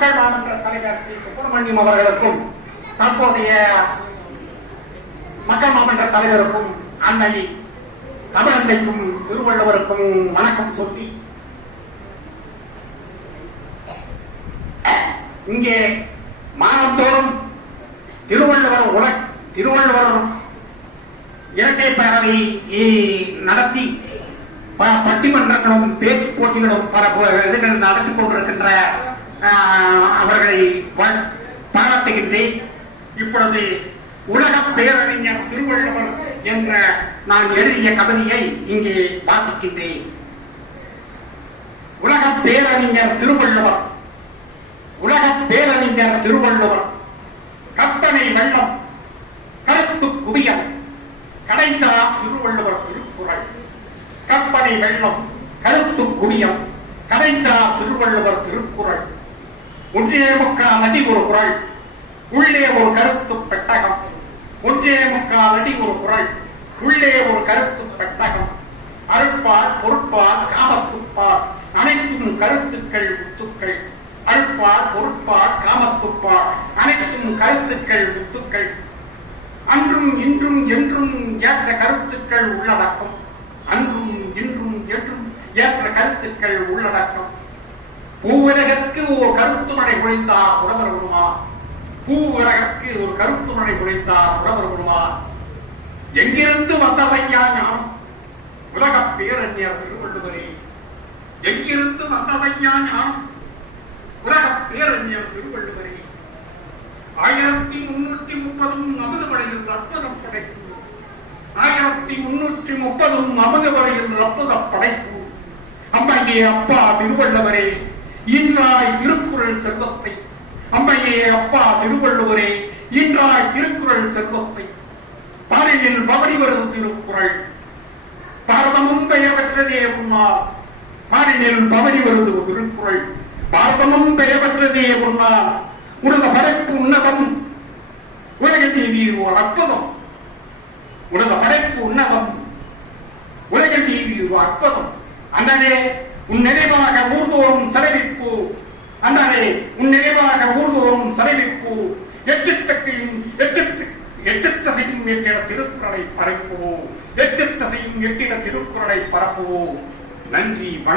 மக்கள் மாமன்ற தலைவர் ஸ்ரீ சுப்பிரமணியம் அவர்களுக்கும் தற்போதைய மக்கள் மாமன்ற தலைவருக்கும் அன்னை தமிழந்தைக்கும் திருவள்ளுவருக்கும் வணக்கம் சொல்லி இங்கே மாதந்தோறும் திருவள்ளுவர் உல திருவள்ளுவர் இரட்டை பேரவை நடத்தி பட்டிமன்றங்களும் பேச்சு போட்டிகளும் பல இதுகள் நடத்தி கொண்டிருக்கின்ற அவர்களை வ- பாராட்டுகின்றேன் இப்பொழுது உலக பேரறிஞர் திருவள்ளுவர் என்ற நான் எழுதிய கவிதையை இங்கே வாசிக்கின்றேன். உலக பேரறிஞர் திருவள்ளுவர் உலக பேரறிஞர் திருவள்ளுவர் கற்பனை வெள்ளம் கருத்து குவியல் கடைந்தார் திருவள்ளுவர் திருக்குறள் கற்பனை வெள்ளம் கருத்து குவியம் கடைந்தார் திருவள்ளுவர் திருக்குறள். ஒன்றே முக்கால் அடி ஒரு குரல். உள்ளே ஒரு கருத்து பெட்டகம். ஒன்றே முக்கால் அடி ஒரு குரல். உள்ளே ஒரு கருத்து பெட்டகம். அருட்பால் பொருட்பால் காமத்துப்பால். அனைத்தும் கருத்துக்கள் முத்துக்கள் அருட்பால் பொருட்பால் காமத்துப்பால். அனைத்தும் கருத்துக்கள் முத்துக்கள் அன்றும் இன்றும் என்றும் ஏற்ற கருத்துக்கள் உள்ளடக்கம். அன்றும் இன்றும் என்றும் ஏற்ற கருத்துக்கள் உள்ளடக்கம். பூவுலகற்கு ஒரு கருத்து மழை பொழிந்தார் புலவர் வருவார் பூவுலகற்கு ஒரு கருத்து மழை பொழித்தார் புறவர் வருவார் எங்கிருந்து வந்தவையா ஞானம்? உலக பேரறிஞர் திருவள்ளுவரே. எங்கிருந்து வந்தவையா ஞானம்? உலக பேரறிஞர் திருவள்ளுவரே. ஆயிரத்தி முன்னூத்தி முப்பதும் நமது வழியில் அற்புதம் படைப்பு ஆயிரத்தி முன்னூற்றி முப்பதும் நமது வழியில் அற்புத படைப்பு அம்மையே அப்பா திருவள்ளுவரே. இன்றாய் திருக்குறள் செல்வத்தை. அம்மையே அப்பா திருவள்ளுவரே இன்றாய் திருக்குறள் செல்வத்தை. பாரினில் பவனி வரும் திருக்குறள். பாரதமும் பெயர் பெற்றதே உன்னால் பாரினில் பவனி வருது திருக்குறள். பாரதமும் பெயர் பெற்றதே உன்னால் உனது படைப்பு உன்னதம். உலகில் நீ ஒரு அற்புதம். உனது படைப்பு உன்னதம். உலகில் நீ ஒரு அற்புதம். அண்ணனே உன் நினைவாக ஊர்தோறும் செலவிப்பு அண்ணாரே உன் நினைவாக ஊர்தோறும் செலவிப்பு எட்டு தக்கையும் எட்டு எட்டு தசையும் எட்டிட திருக்குறளை பரப்புவோம். எட்டு தசையும் எட்டிட திருக்குறளை பரப்புவோம். நன்றி வணக்கம்.